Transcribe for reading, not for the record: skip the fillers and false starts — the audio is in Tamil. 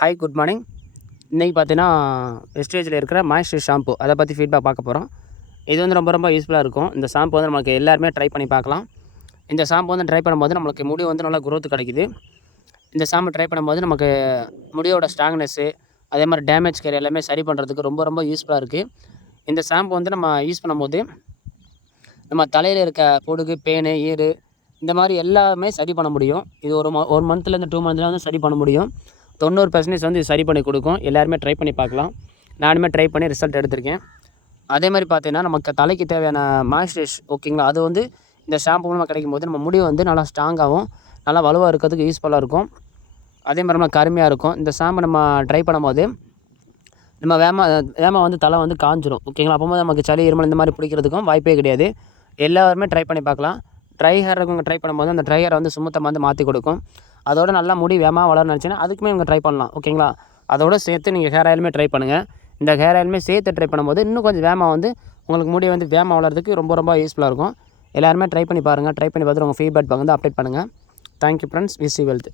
Hi good morning. இன்றைக்கி பார்த்தீங்கன்னா வெஸ்டேஜில் இருக்கிற மாய்ஸ்சர் ஷாம்பு அதை பற்றி ஃபீட்பேக் பார்க்க போகிறோம். இது வந்து ரொம்ப ரொம்ப யூஸ்ஃபுல்லாக இருக்கும். இந்த ஷாம்பு வந்து நமக்கு எல்லாருமே ட்ரை பண்ணி பார்க்கலாம். இந்த ஷாம்பு வந்து ட்ரை பண்ணும்போது நம்மளுக்கு முடி வந்து நல்லா க்ரோத் கிடைக்குது. இந்த ஷாம்பு ட்ரை பண்ணும்போது நமக்கு முடியோட ஸ்ட்ராங்னஸ்ஸு அதே மாதிரி டேமேஜ் கேர் எல்லாமே சரி பண்ணுறதுக்கு ரொம்ப ரொம்ப யூஸ்ஃபுல்லாக இருக்குது. இந்த ஷாம்பு வந்து நம்ம யூஸ் பண்ணும்போது நம்ம தலையில் இருக்க பொடுகு, பேனு, ஈறு இந்த மாதிரி எல்லாமே சரி பண்ண முடியும். இது ஒரு மந்த்லேருந்து 2 மந்த்தில் வந்து சரி பண்ண முடியும். 90% வந்து இது சரி பண்ணி கொடுக்கும். எல்லாருமே ட்ரை பண்ணி பார்க்கலாம். நானுமே ட்ரை பண்ணி ரிசல்ட் எடுத்திருக்கேன். அதே மாதிரி பார்த்தீங்கன்னா நமக்கு தலைக்கு தேவையான மாய்ஸ்சரைஸ் ஓகேங்களா, அது வந்து இந்த ஷாம்பு மூலமாக கிடைக்கும் போது நம்ம முடி வந்து நல்லா ஸ்ட்ராங்காகவும் நல்லா வலுவாக இருக்கிறதுக்கு யூஸ்ஃபுல்லாக இருக்கும். அதே மாதிரி நம்ம கருமையாக இருக்கும். இந்த ஷாம்பு நம்ம ட்ரை பண்ணும்போது நம்ம வேகமாக வந்து தலை வந்து காஞ்சிரும் ஓகேங்களா. அப்போது நமக்கு சளி, இருமல் இந்த மாதிரி பிடிக்கிறதுக்கும் வாய்ப்பே கிடையாது. எல்லாருமே ட்ரை பண்ணி பார்க்கலாம். ட்ரை ஹேர் இருக்கவங்க ட்ரை பண்ணும்போது அந்த ட்ரை ஹேரை வந்து சுத்தமாக வந்து மாற்றி கொடுக்கும். அதோட நல்லா முடி வேகமாக வளர நினச்சின்னா அதுக்குமே இவங்க ட்ரை பண்ணலாம் ஓகேங்களா. அதோடு சேர்த்து நீங்கள் ஹேர் ஆயிலுமே ட்ரை பண்ணுங்கள். இந்த ஹேர் ஆயிலுமே சேர்த்து ட்ரை பண்ணும்போது இன்னும் கொஞ்சம் வேகமாக வந்து உங்களுக்கு முடி வந்து வேகமாக வளர்கிறதுக்கு ரொம்ப ரொம்ப யூஸ்ஃபுல்லாக இருக்கும். எல்லாருமே ட்ரை பண்ணி பாருங்கள். ட்ரை பண்ணி பார்த்துட்டு உங்கள் ஃபீட்பேக் வந்து அப்டேட் பண்ணுங்கள். Thank you friends. Wish you wealth.